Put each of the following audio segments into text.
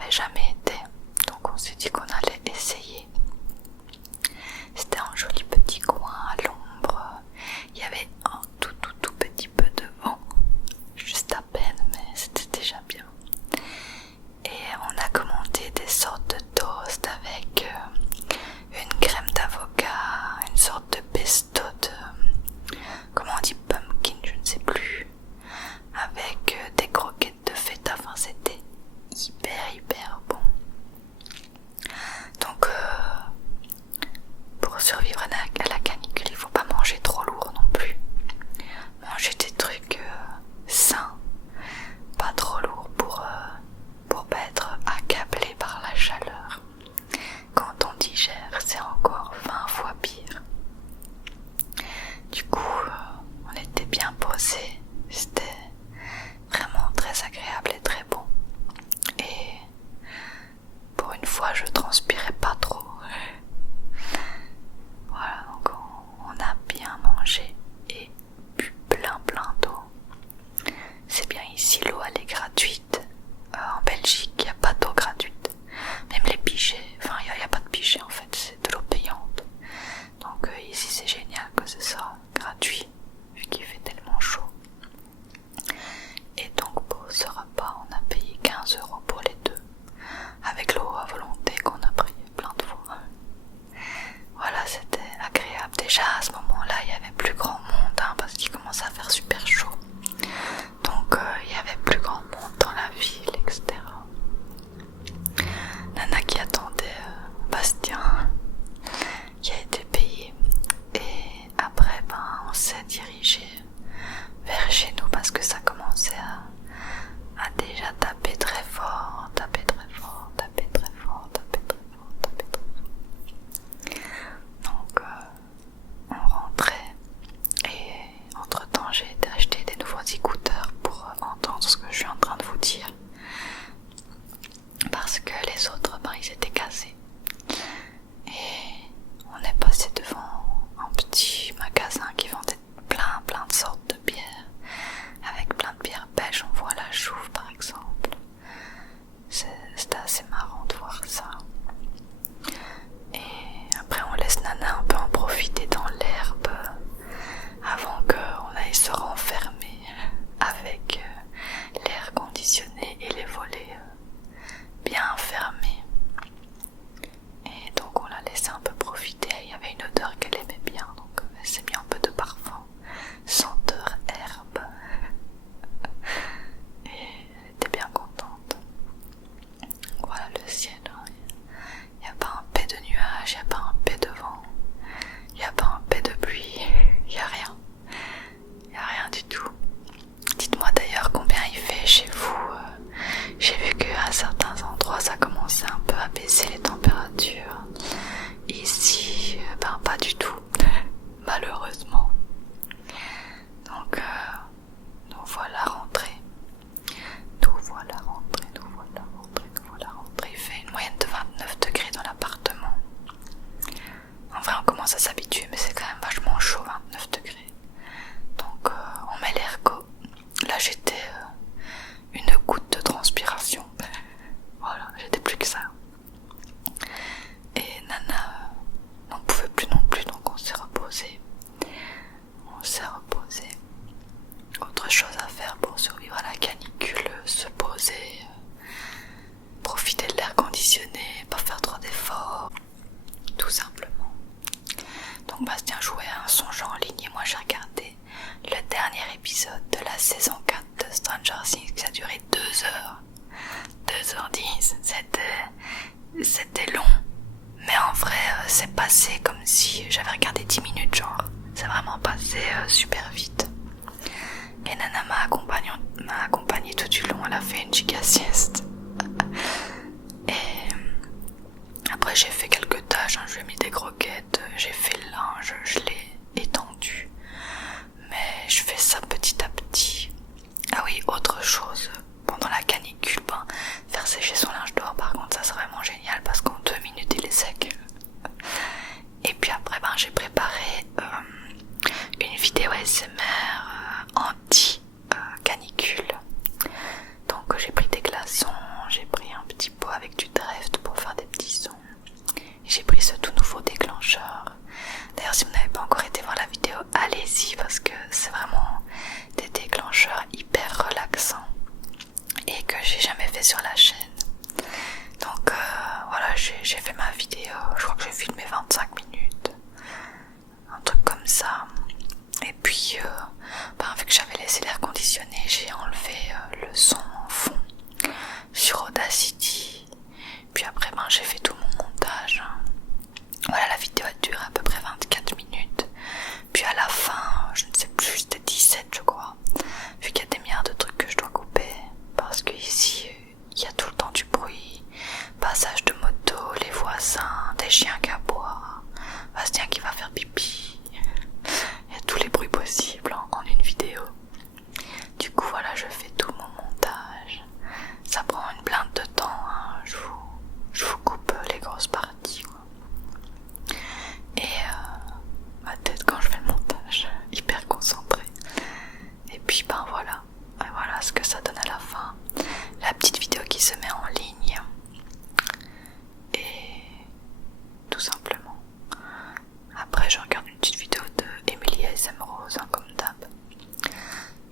avait jamais été, donc on s'est dit qu'on allait essayer. C'était un joli petit coin à l'ombre, il y avait un tout petit peu de vent, juste à peine, mais c'était déjà bien. Et on a commandé des sortes de toast avec une crème d'avocat, une sorte de pesto de, comment on dit, pumpkin, je ne sais plus, avec des croquettes de feta, enfin c'était hyper bon. Donc pour survivre à la canicule, il faut pas manger trop lourd non plus. Manger des trucs sains, pas trop lourd pour pas être accablé par la chaleur. Quand on digère, c'est encore 20 fois pire. Du coup, on était bien posés, c'était vraiment très agréable et très bon. Et pour une fois, je transpirais pas trop. Voilà, donc on a bien mangé et bu plein d'eau. C'est bien ici, l'eau elle est gratuite. En Belgique, il n'y a pas d'eau gratuite. Même les pichets, enfin il n'y a pas de pichet en fait, c'est de l'eau payante. Donc ici c'est génial que ce soit gratuit, vu qu'il fait tellement chaud. Et donc pour ce repas, on a payé 15 € pour les deux, avec l'eau à volonté qu'on a pris plein de fois. Voilà, c'était agréable. Déjà à ce moment-là, il y avait plus grand monde, parce qu'il commençait à faire super chaud. Donc il y avait plus grand monde dans la ville, etc. Nana qui attendait Bastien, qui a été payé. Et après, on s'est dirigé vers chez nous parce que ça commençait à déjà taper très fort. Donc on rentrait et entre temps j'ai été acheter des nouveaux écouteurs pour entendre ce que je suis en train de vous dire, parce que les autres ils étaient cassés. Et on est passé devant un petit magasin qui vendait plein de sortes de bières, avec plein de bières belges. On voit la Jouve par exemple. C'était assez marrant de voir ça. Et après on laisse Nana un peu en profiter dans l'herbe avant qu'on aille se renfermer avec l'air conditionné et les volets bien fermés. Et donc on l'a laissé un peu profiter. Il y avait une odeur qu'elle aimait bien, donc elle s'est mis un peu de parfum senteur herbe et elle était bien contente. Voilà le ciel, il n'y a pas un pet de nuages, il n'y a pas un pet de vent, il n'y a pas un pet de pluie, il n'y a rien. Il n'y a rien du tout. Dites-moi d'ailleurs combien il fait chez vous. J'ai vu qu'à certains endroits ça commençait un peu à baisser les températures. Ici, pas du tout, malheureusement. Donc nous voilà rentrés. Il fait une moyenne de 29 degrés dans l'appartement. En vrai on commence à s'habituer, mais c'est quand même vachement chaud, 29 degrés. Donc on met l'ergot. Là j'étais une goutte de transpiration. Voilà, j'étais plus que ça. Et Nana n'en pouvait plus non plus, donc on s'est reposé. Autre chose à faire pour survivre à la canicule, se poser, profiter de l'air conditionné, pas faire trop d'efforts, tout simplement. Donc Bastien jouait à un songe en ligne et moi j'ai regardé le dernier épisode de la saison 4 de Stranger Things qui a duré 2 heures. 2h10, c'était long. Mais en vrai, c'est passé comme si j'avais regardé 10 minutes genre. C'est vraiment passé super vite. Et Nana m'a accompagné tout du long, elle a fait une giga sieste. Et après j'ai fait quelques tâches, je lui ai mis des croquettes, j'ai fait le linge, je l'ai étendu. Mais je fais ça petit à petit. Ah oui, autre chose, pendant la canicule, faire sécher son linge dehors par contre ça c'est vraiment génial parce qu'en 2 minutes il est sec. Et puis après j'ai préparé une vidéo ASMR anti canicule. Donc j'ai pris des glaçons, j'ai jamais fait sur la chaîne. Donc voilà, j'ai fait ma vidéo, je crois que j'ai filmé 25 minutes, un truc comme ça. Et puis vu que j'avais laissé l'air conditionné, j'ai enlevé le son en fond sur Audacity. Puis après j'ai fait tout mon montage. Voilà, la vidéo a duré à peu près 24 minutes. Puis à la fin, je ne sais plus, c'était 17 je crois. Vu qu'il y a des milliards de trucs que je dois couper. Parce que ici, il y a tout le temps du bruit. Passage de moto, les voisins, des chiens qui aboient, Bastien qui va faire pipi. Il y a tous les bruits possibles en une vidéo. Du coup voilà, je fais tout mon montage. Ça prend une blinde de temps, hein. Je vous coupe les grosses parties, quoi. Et ma tête quand je fais le montage, hyper concentrée. Et puis voilà. Et voilà ce que ça donne à la fin. La petite vidéo qui se met en ligne. Et tout simplement. Après je regarde une petite vidéo de Emilie ASM Rose, hein, comme d'hab.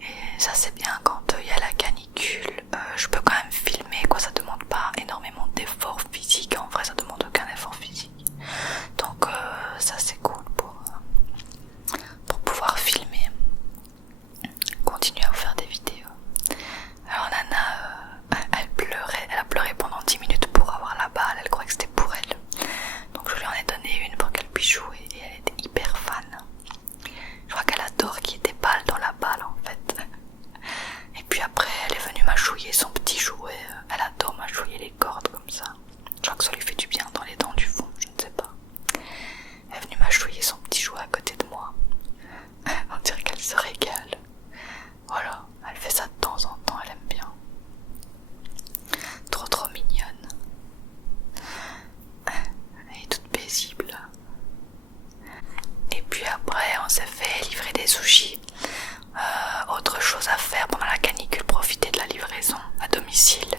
Et ça c'est bien quand il y a la canicule. Je peux quand même filmer, quoi, ça demande pas énormément d'efforts physiques. En vrai ça demande aucun effort physique. Donc ça c'est cool pour pouvoir filmer. Continuer à vous faire des vidéos. Alors Nana, elle a pleuré pendant 10 minutes pour avoir la balle, elle croyait que c'était pour elle. Donc je lui en ai donné une pour qu'elle puisse jouer et elle était hyper fan. Je crois qu'elle adore qu'il y ait des balles dans la balle en fait. Et puis après elle est venue mâchouiller son petit jouet, elle adore mâchouiller les cordes comme ça. Je crois que ça lui fait du bien dans les dents du fond, je ne sais pas. Elle est venue mâchouiller son petit jouet à côté de moi. On dirait qu'elle se régale. Voilà, elle fait ça de temps en temps, elle aime bien. Trop mignonne. Elle est toute paisible. Et puis après on s'est fait livrer des sushis. Autre chose à faire pendant la canicule, profiter de la livraison à domicile.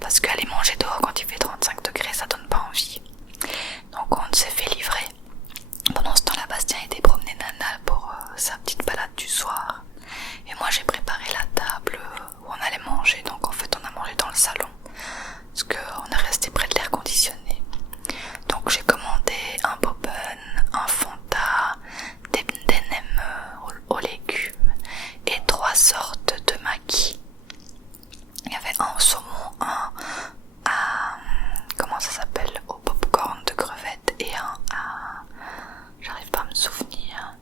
Parce qu'aller manger dehors quand il fait 35 degrés, ça donne pas envie. Donc on s'est fait livrer. Pendant ce temps-là, Bastien était promener Nana pour sa petite balade du soir. Et moi j'ai préparé la table où on allait manger. Donc en fait on a mangé dans le salon. Parce qu'on est resté près de l'air conditionné. Donc j'ai commandé un boban, un Fanta, des nems aux légumes et 3 sortes de maquis. Il y avait un au saumon, un à comment ça s'appelle, au popcorn de crevettes et un à, j'arrive pas à me souvenir,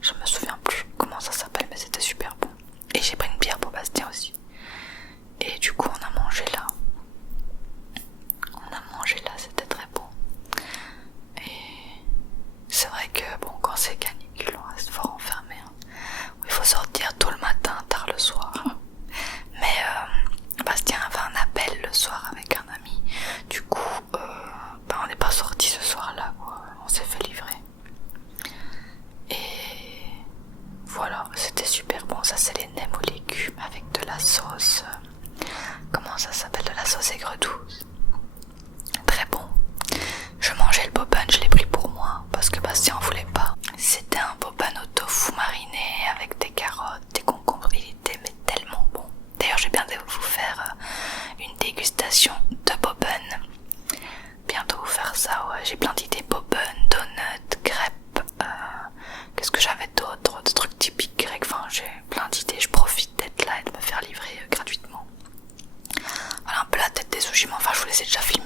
je me souviens plus comment ça s'appelle, mais c'était super bon. Et j'ai pris une bière pour Bastien aussi. Et du coup on a mangé là. C'était très bon. Et c'est vrai que bon, quand c'est canicule, on reste fort enfermé. Hein. Il faut sortir tôt le matin, tard le soir. Mais Bastien avait un appel le soir avec un ami. Du coup, on n'est pas sorti ce soir-là, quoi. On s'est fait livrer. Et voilà, c'était super bon. Ça, c'est les nems aux légumes avec de la sauce. Comment ça s'appelle? De la sauce aigre douce. Très bon. Je mangeais le boban, je l'ai pris pour moi parce que Bastien en voulait pas. C'était un boban au tofu mariné avec des carottes, des concombres. Il était mais tellement bon. D'ailleurs j'ai bien de vous faire une dégustation de boban. Bientôt vous faire ça, ouais. J'ai plein d'idées: boban, donuts, crêpes. Qu'est-ce que j'avais d'autre? Des trucs typiques grecs. Enfin j'ai plein d'idées. Je profite d'être là et de me faire livrer gratuitement. Voilà un peu la tête des sushis. Enfin je vous les ai déjà filmés